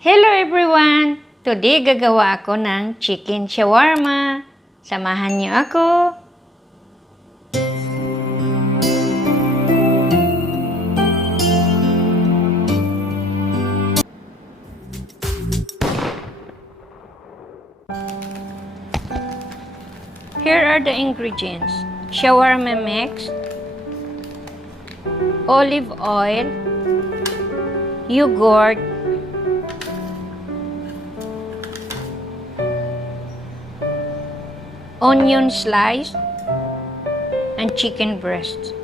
Hello everyone! Today gagawa ako ng chicken shawarma. Samahan niyo ako. Here are the ingredients. Shawarma mix, olive oil, yogurt, onion slice, and chicken breast.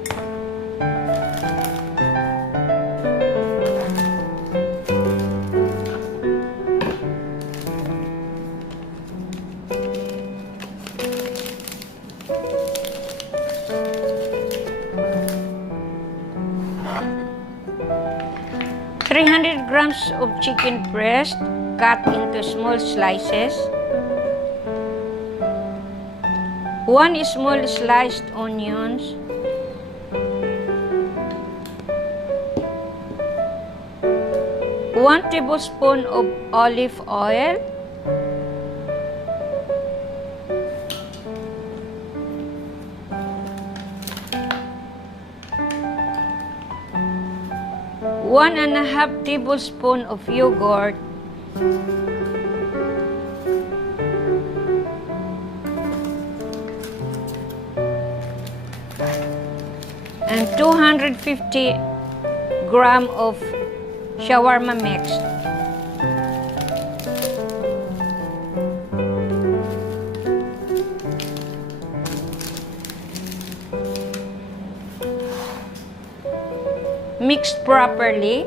Grams of chicken breast cut into small slices. 1 small sliced onions, 1 tablespoon of olive oil, 1.5 tablespoon of yogurt, and 250 grams of shawarma mix. Mixed properly.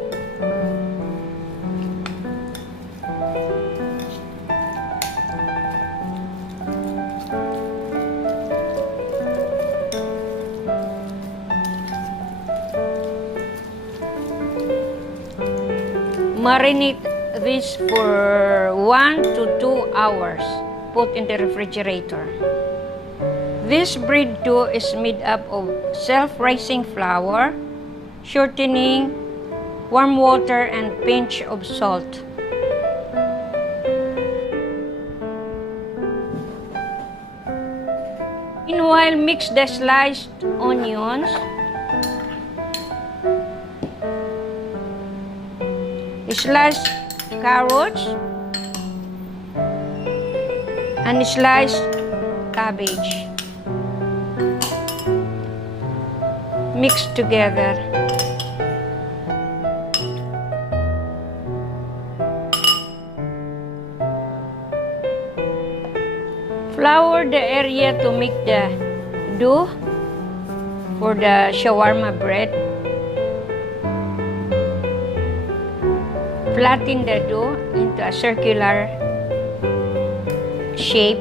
Marinate this for 1 to 2 hours. Put in the refrigerator. This bread dough is made up of self-rising flour, shortening, warm water, and pinch of salt. Meanwhile, mix the sliced onions, sliced carrots, and sliced cabbage. Mix together. Flour the area to make the dough for the shawarma bread. Flatten the dough into a circular shape.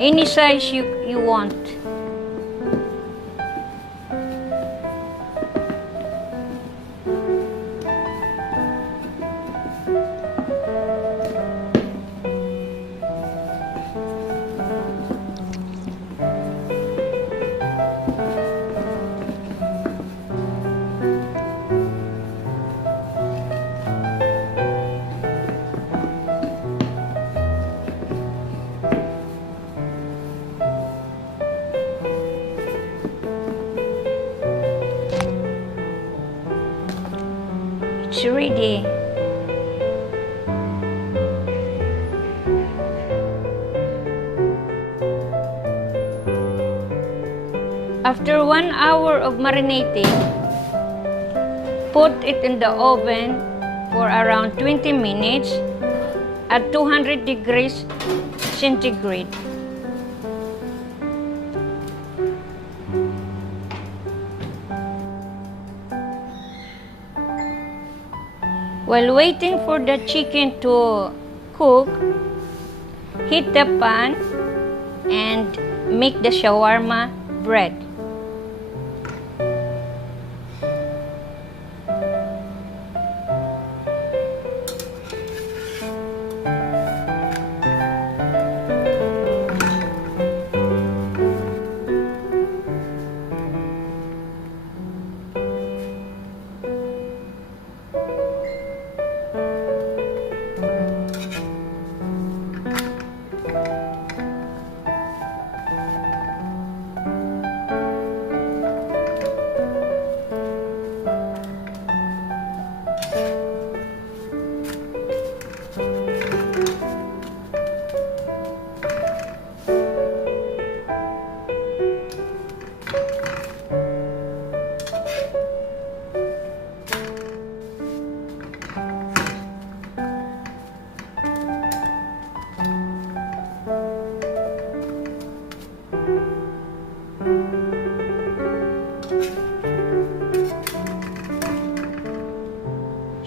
Any size you want. It's ready. After 1 hour of marinating, put it in the oven for around 20 minutes at 200 degrees centigrade. While waiting for the chicken to cook, heat the pan and make the shawarma bread.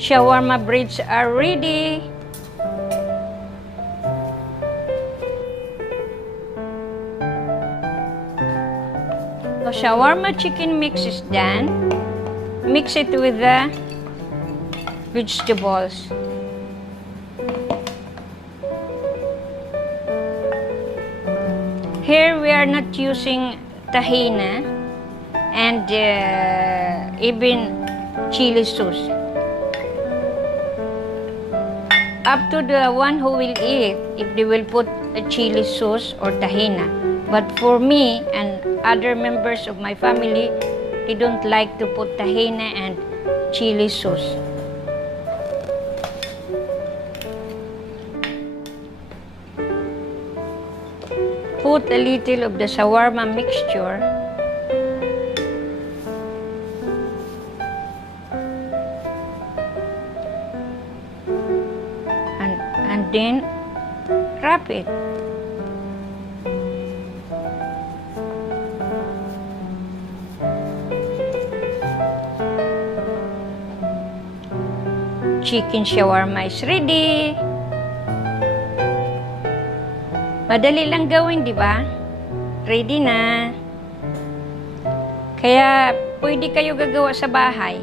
shawarma breads are ready. The shawarma chicken mix is done. Mix it with the vegetables. Here we are not using tahina and even chili sauce. Up to the one who will eat if they will put a chili sauce or tahina. But for me and other members of my family, they don't like to put tahina and chili sauce. Put a little of the shawarma mixture. And then wrap it. Chicken shawarma is ready. Madali lang gawin, di ba? Ready na. Kaya pwede kayo gagawa sa bahay.